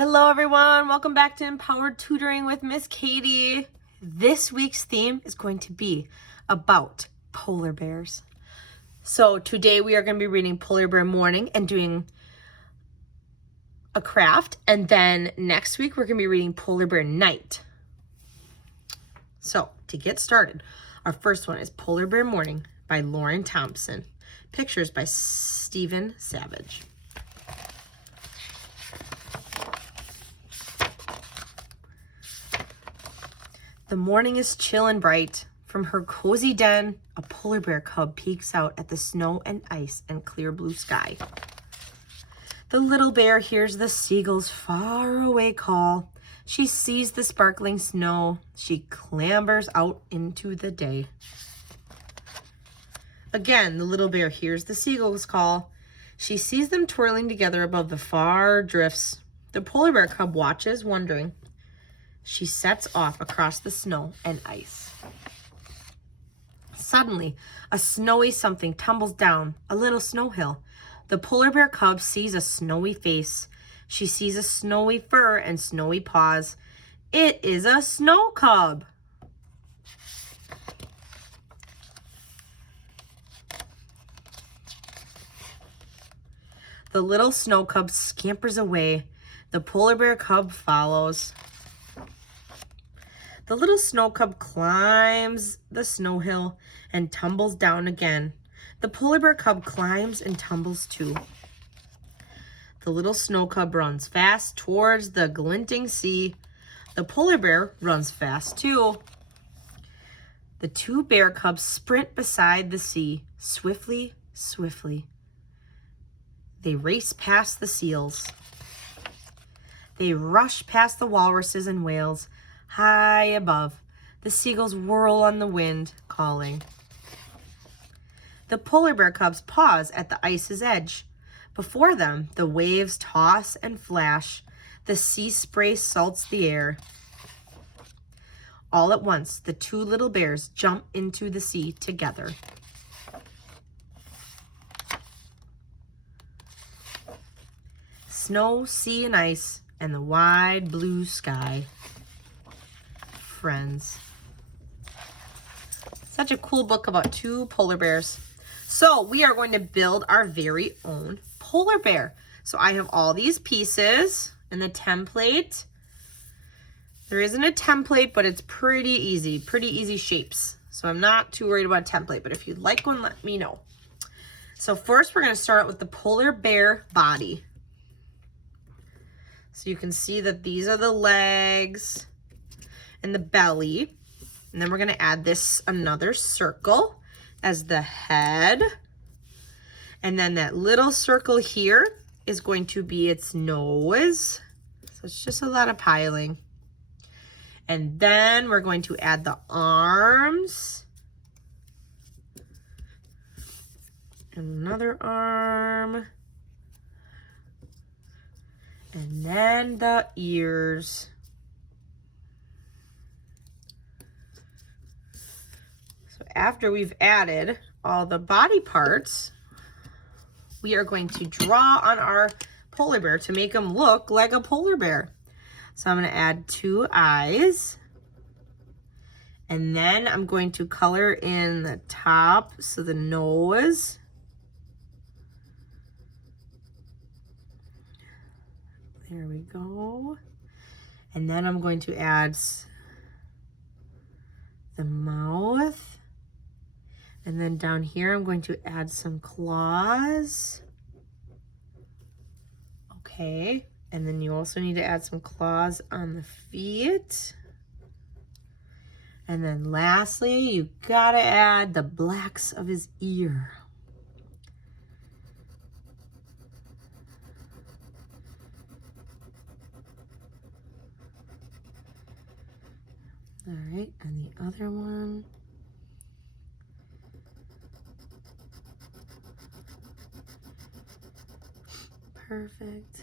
Hello everyone, welcome back to Empowered Tutoring with Miss Katie. This week's theme is going to be about polar bears. So today we are going to be reading Polar Bear Morning and doing a craft, and then next week we're going to be reading Polar Bear Night. So to get started, our first one is Polar Bear Morning by Lauren Thompson. Pictures by Stephen Savage. The morning is chill and bright. From her cozy den, a polar bear cub peeks out at the snow and ice and clear blue sky. The little bear hears the seagulls far away call. She sees the sparkling snow. She clambers out into the day. Again, the little bear hears the seagulls call. She sees them twirling together above the far drifts. The polar bear cub watches, wondering. She sets off across the snow and ice. Suddenly, a snowy something tumbles down a little snow hill. The polar bear cub sees a snowy face. She sees a snowy fur and snowy paws. It is a snow cub. The little snow cub scampers away. The polar bear cub follows. The little snow cub climbs the snow hill and tumbles down again. The polar bear cub climbs and tumbles too. The little snow cub runs fast towards the glinting sea. The polar bear runs fast too. The two bear cubs sprint beside the sea, swiftly, swiftly. They race past the seals. They rush past the walruses and whales. High above, the seagulls whirl on the wind, calling. The polar bear cubs pause at the ice's edge. Before them, the waves toss and flash. The sea spray salts the air. All at once, the two little bears jump into the sea together. Snow, sea, and ice, and the wide blue sky. Friends. Such a cool book about two polar bears. So we are going to build our very own polar bear. So I have all these pieces and the template. There isn't a template, but it's pretty easy shapes. So I'm not too worried about a template, but if you'd like one, let me know. So first we're going to start out with the polar bear body. So you can see that these are the legs and the belly, and then we're going to add this another circle as the head, and then that little circle here is going to be its nose. So it's just a lot of piling. And then we're going to add the arms, and another arm, and then the ears. After we've added all the body parts, we are going to draw on our polar bear to make him look like a polar bear. So I'm going to add two eyes, and then I'm going to color in the top, so the nose. There we go. And then I'm going to add the mouth. And then down here, I'm going to add some claws. Okay, and then you also need to add some claws on the feet. And then lastly, you gotta add the blacks of his ear. All right, and the other one. Perfect.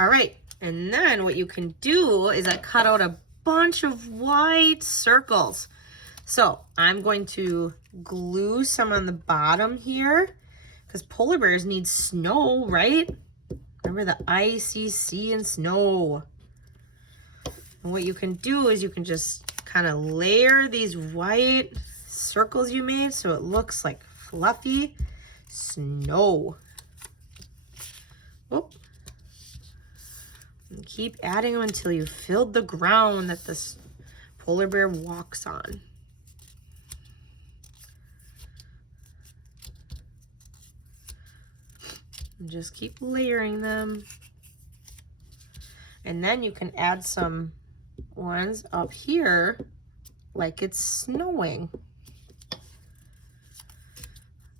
All right, and then what you can do is I cut out a bunch of white circles. So I'm going to glue some on the bottom here because polar bears need snow, right? Remember the icy sea and snow. And what you can do is you can just kind of layer these white circles you made so it looks like fluffy snow. Oh. And keep adding them until you filled the ground that this polar bear walks on. And just keep layering them. And then you can add some ones up here like it's snowing.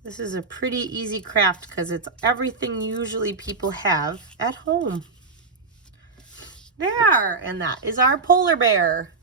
This is a pretty easy craft because it's everything usually people have at home. There, and that is our polar bear.